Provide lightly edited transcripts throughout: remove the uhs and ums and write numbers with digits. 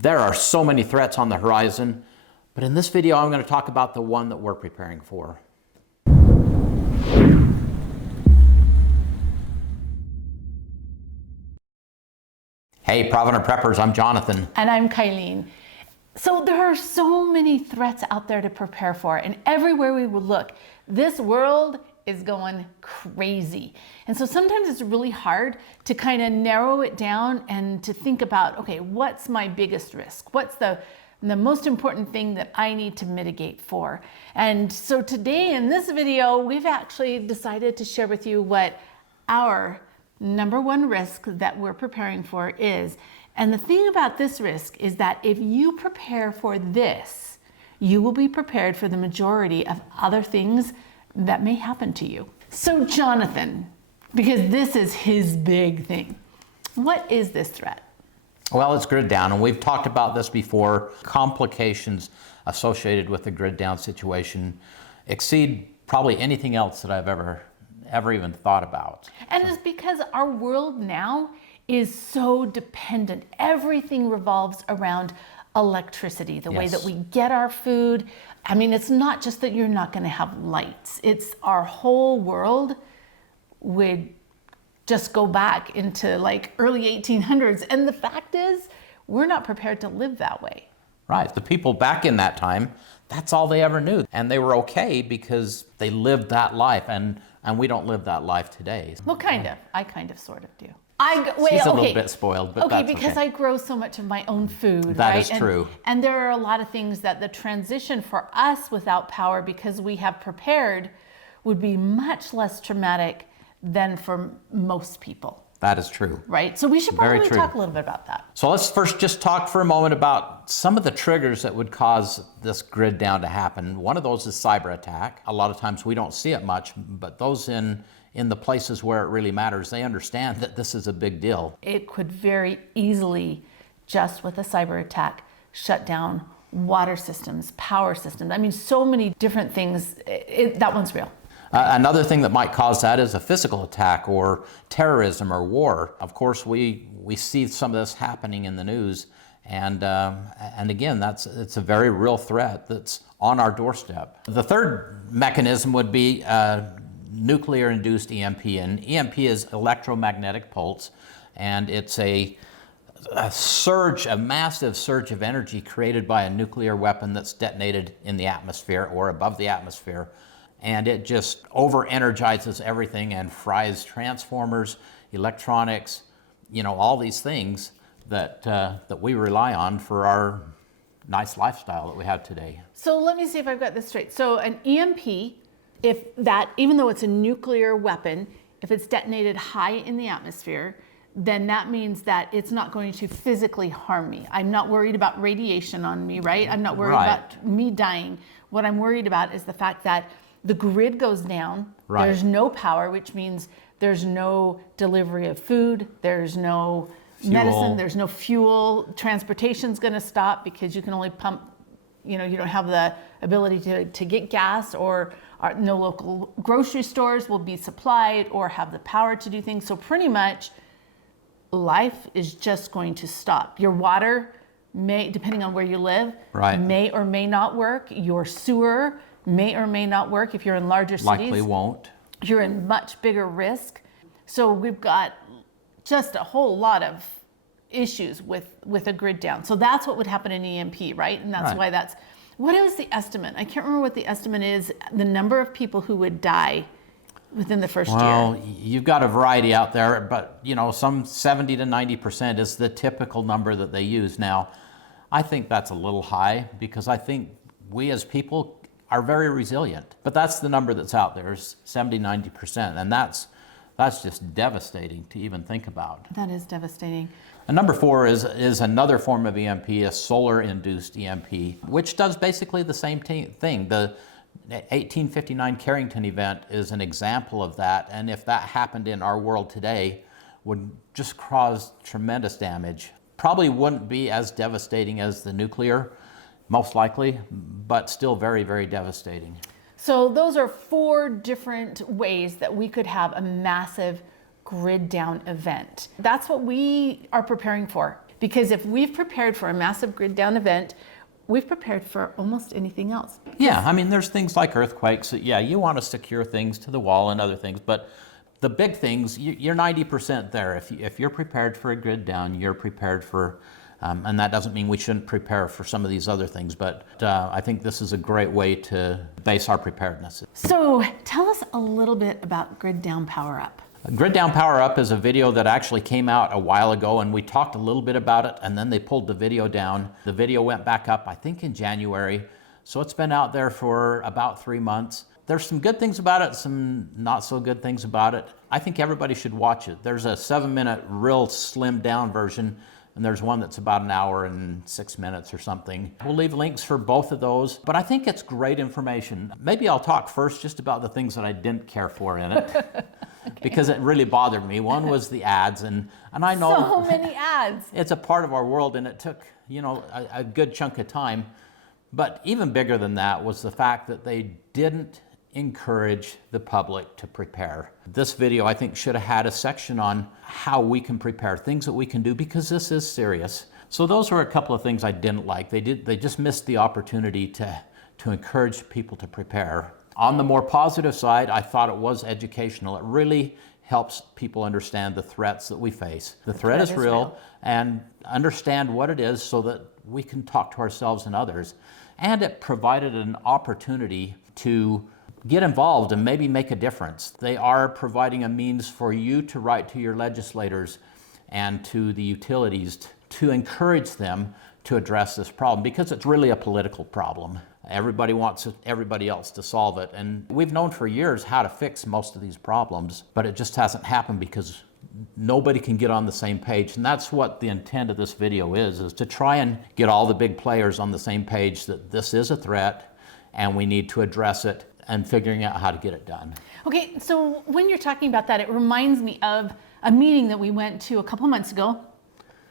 There are so many threats on the horizon, but in this video I'm going to talk about the one that we're preparing for. Hey Provident Preppers, I'm Jonathan. And I'm Kylene. So there are so many threats out there to prepare for, and everywhere we would look, this world is going crazy. And so sometimes it's really hard to kind of narrow it down and to think about, okay, what's my biggest risk? What's the most important thing that I need to mitigate for? And so today in this video, we've actually decided to share with you what our number one risk that we're preparing for is. And the thing about this risk is that if you prepare for this, you will be prepared for the majority of other things that may happen to you. So Jonathan, because this is his big thing, what is this threat? Well, it's grid down, and we've talked about this before. Complications associated with the grid down situation exceed probably anything else that I've ever even thought about. And it's because our world now is so dependent. Everything revolves around electricity, the way that we get our food. I mean, it's not just that you're not going to have lights. It's our whole world would just go back into like early 1800s. And the fact is, we're not prepared to live that way. Right. The people back in that time, that's all they ever knew. And they were okay because they lived that life. And we don't live that life today. Well, kind of. I kind of sort of do. She's a little bit spoiled, but that's because I grow so much of my own food. That is true. And there are a lot of things that the transition for us without power, because we have prepared, would be much less traumatic than for most people. That is true. Right? So we should probably talk a little bit about that. So let's first just talk for a moment about some of the triggers that would cause this grid down to happen. One of those is cyber attack. A lot of times we don't see it much, but those in the places where it really matters, they understand that this is a big deal. It could very easily, just with a cyber attack, shut down water systems, power systems. I mean, so many different things. That one's real. Another thing that might cause that is a physical attack or terrorism or war. Of course, we see some of this happening in the news, and again, it's a very real threat that's on our doorstep. The third mechanism would be nuclear-induced EMP, and EMP is electromagnetic pulse, and it's a massive surge of energy created by a nuclear weapon that's detonated in the atmosphere or above the atmosphere. And it just over-energizes everything and fries transformers, electronics, all these things that we rely on for our nice lifestyle that we have today. So let me see if I've got this straight. So an EMP, even though it's a nuclear weapon, if it's detonated high in the atmosphere, then that means that it's not going to physically harm me. I'm not worried about radiation on me, right? I'm not worried about me dying. What I'm worried about is the fact that the grid goes down, there's no power, which means there's no delivery of food, there's no medicine, there's no fuel, transportation's gonna stop because you can only pump, you don't have the ability to get gas, or no local grocery stores will be supplied or have the power to do things. So pretty much life is just going to stop. Your water may, depending on where you live, may or may not work. Your sewer may or may not work. If you're in larger cities, likely won't. You're in much bigger risk. So we've got just a whole lot of issues with a grid down. So that's what would happen in EMP, right? And that's why what is the estimate? I can't remember what the estimate is, the number of people who would die within the first year. Well, you've got a variety out there, but some 70 to 90% is the typical number that they use. Now, I think that's a little high because I think we as people are very resilient, but that's the number that's out there, is 70, 90%, and that's just devastating to even think about. That is devastating. And number 4 is another form of EMP, a solar-induced EMP, which does basically the same thing. The 1859 Carrington event is an example of that, and if that happened in our world today, would just cause tremendous damage. Probably wouldn't be as devastating as the nuclear, most likely, but still very, very devastating. So those are 4 different ways that we could have a massive grid down event. That's what we are preparing for. Because if we've prepared for a massive grid down event, we've prepared for almost anything else. Yeah, I mean, there's things like earthquakes. Yeah, you want to secure things to the wall and other things, but the big things, you're 90% there. If you're prepared for a grid down, you're prepared for, and that doesn't mean we shouldn't prepare for some of these other things, but I think this is a great way to base our preparedness. So tell us a little bit about Grid Down Power Up. Grid Down Power Up is a video that actually came out a while ago, and we talked a little bit about it, and then they pulled the video down. The video went back up, I think, in January, so it's been out there for about 3 months. There's some good things about it, some not so good things about it. I think everybody should watch it. There's a 7-minute, real slimmed down version, and there's one that's about an hour and 6 minutes or something. We'll leave links for both of those, but I think it's great information. Maybe I'll talk first just about the things that I didn't care for in it. Okay. Because it really bothered me. One was the ads, and I know so many ads. It's a part of our world, and it took, you know, a good chunk of time. But even bigger than that was the fact that they didn't encourage the public to prepare. This video, I think, should have had a section on how we can prepare, things that we can do, because this is serious. So those were a couple of things I didn't like. They just missed the opportunity to encourage people to prepare. On the more positive side, I thought it was educational. It really helps people understand the threats that we face. The threat is real, and understand what it is so that we can talk to ourselves and others. And it provided an opportunity to get involved and maybe make a difference. They are providing a means for you to write to your legislators and to the utilities to encourage them to address this problem, because it's really a political problem. Everybody wants everybody else to solve it, and we've known for years how to fix most of these problems, but it just hasn't happened because nobody can get on the same page. And that's what the intent of this video is to try and get all the big players on the same page that this is a threat and we need to address it, and figuring out how to get it done. Okay, so when you're talking about that, it reminds me of a meeting that we went to a couple months ago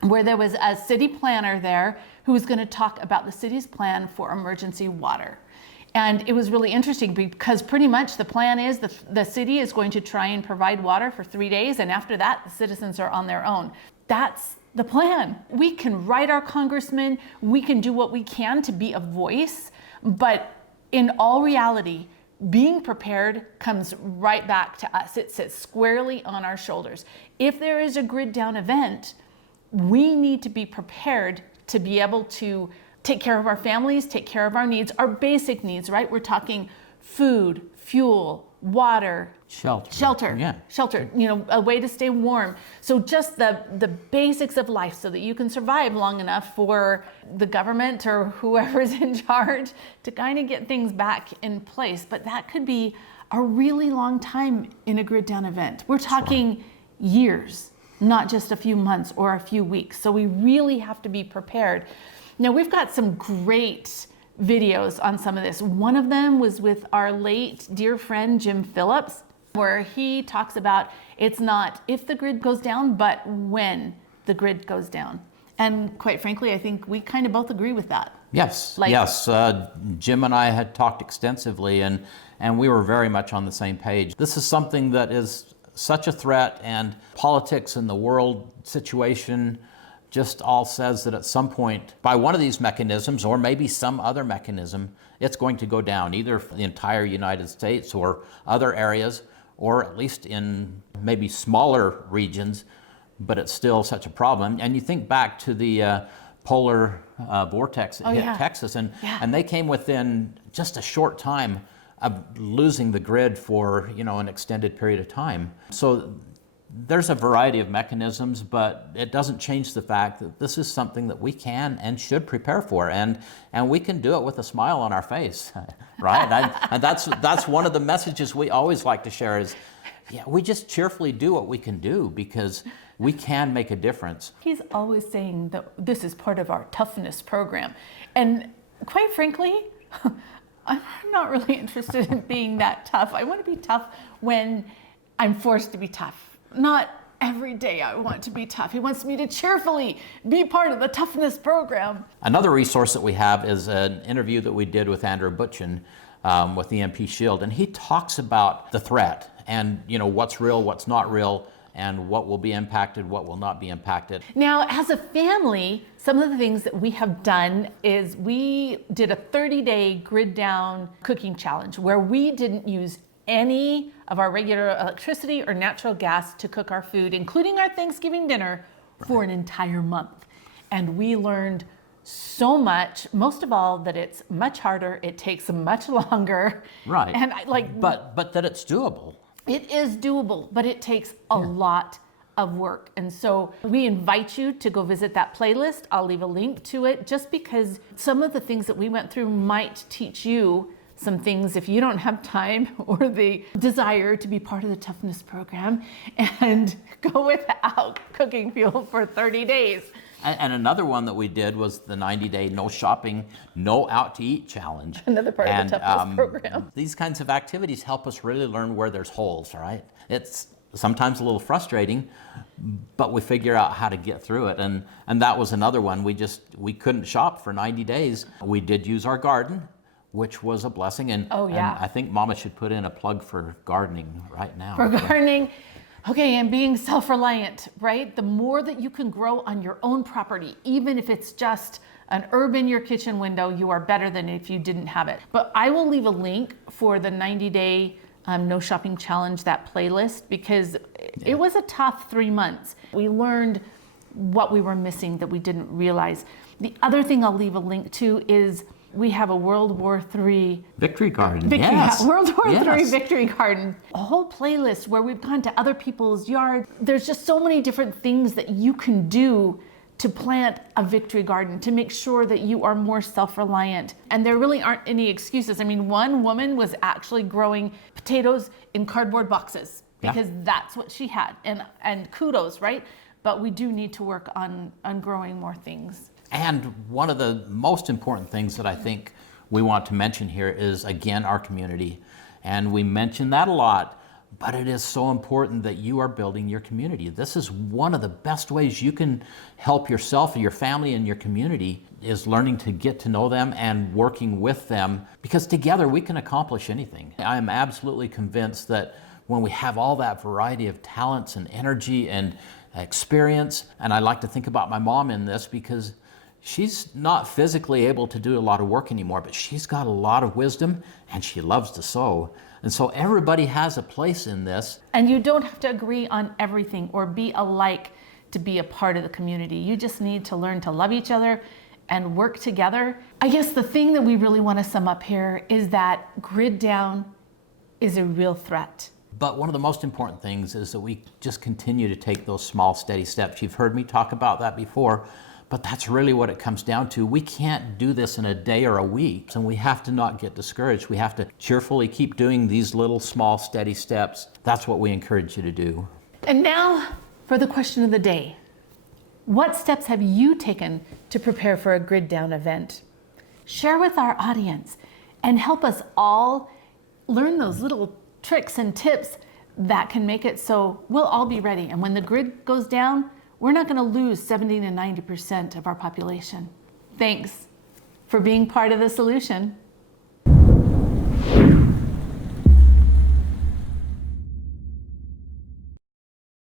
where there was a city planner there who was going to talk about the city's plan for emergency water. And it was really interesting because pretty much the plan is the city is going to try and provide water for 3 days, and after that, the citizens are on their own. That's the plan. We can write our congressmen, we can do what we can to be a voice, but in all reality, being prepared comes right back to us. It sits squarely on our shoulders. If there is a grid down event, we need to be prepared to be able to take care of our families, take care of our needs, our basic needs, right? We're talking food, fuel, water, shelter, yeah. Shelter, you know, a way to stay warm. So just the basics of life so that you can survive long enough for the government or whoever's in charge to kind of get things back in place. But that could be a really long time in a grid down event. We're talking years, not just a few months or a few weeks. So we really have to be prepared. Now, we've got some great videos on some of this. One of them was with our late dear friend Jim Phillips, where he talks about it's not if the grid goes down, but when the grid goes down. And quite frankly, I think we kind of both agree with that. Yes, yes. Jim and I had talked extensively, and we were very much on the same page. This is something that is such a threat, and politics and the world situation just all says that at some point, by one of these mechanisms, or maybe some other mechanism, it's going to go down, either for the entire United States or other areas, or at least in maybe smaller regions, but it's still such a problem. And you think back to the polar vortex that hit Texas, and they came within just a short time of losing the grid for, you know, an extended period of time. So there's a variety of mechanisms, but it doesn't change the fact that this is something that we can and should prepare for, and we can do it with a smile on our face, right? And that's one of the messages we always like to share is, yeah, we just cheerfully do what we can do because we can make a difference. He's always saying that this is part of our toughness program, and quite frankly, I'm not really interested in being that tough. I want to be tough when I'm forced to be tough. Not every day I want to be tough. He wants me to cheerfully be part of the toughness program. Another resource that we have is an interview that we did with Andrew Butchin with the EMP Shield, and he talks about the threat and, you know, what's real, what's not real, and what will be impacted, what will not be impacted. Now, as a family, some of the things that we have done is we did a 30-day grid down cooking challenge where we didn't use any of our regular electricity or natural gas to cook our food, including our Thanksgiving dinner, for an entire month. And we learned so much, most of all, that it's much harder, it takes much longer. Right. And But that it's doable. it is doable, but it takes a lot of work. And so we invite you to go visit that playlist. I'll leave a link to it, just because some of the things that we went through might teach you some things if you don't have time or the desire to be part of the toughness program and go without cooking fuel for 30 days. And another one that we did was the 90-day no shopping, no out to eat challenge. Another part of the toughness program. These kinds of activities help us really learn where there's holes, right? It's sometimes a little frustrating, but we figure out how to get through it. And that was another one. We couldn't shop for 90 days. We did use our garden, which was a blessing. And, Oh, yeah. and I think Mama should put in a plug for gardening right now. For gardening. Okay, and being self-reliant, right? The more that you can grow on your own property, even if it's just an herb in your kitchen window, you are better than if you didn't have it. But I will leave a link for the 90-day no shopping challenge, that playlist, because it was a tough 3 months. We learned what we were missing that we didn't realize. The other thing I'll leave a link to is we have a World War III Victory garden, yes. World War III Yes. victory garden. A whole playlist where we've gone to other people's yards. There's just so many different things that you can do to plant a victory garden, to make sure that you are more self-reliant. And there really aren't any excuses. I mean, one woman was actually growing potatoes in cardboard boxes because that's what she had. And kudos, right? But we do need to work on growing more things. And one of the most important things that I think we want to mention here is, again, our community. And we mention that a lot, but it is so important that you are building your community. This is one of the best ways you can help yourself, your family, and your community, is learning to get to know them and working with them, because together we can accomplish anything. I am absolutely convinced that when we have all that variety of talents and energy and experience, and I like to think about my mom in this because she's not physically able to do a lot of work anymore, but she's got a lot of wisdom and she loves to sew. And so everybody has a place in this. And you don't have to agree on everything or be alike to be a part of the community. You just need to learn to love each other and work together. I guess the thing that we really want to sum up here is that grid down is a real threat. But one of the most important things is that we just continue to take those small, steady steps. You've heard me talk about that before. But that's really what it comes down to. We can't do this in a day or a week, and we have to not get discouraged. We have to cheerfully keep doing these little, small, steady steps. That's what we encourage you to do. And now for the question of the day. What steps have you taken to prepare for a grid down event? Share with our audience and help us all learn those little tricks and tips that can make it so we'll all be ready. And when the grid goes down, we're not going to lose 70 to 90% of our population. Thanks for being part of the solution.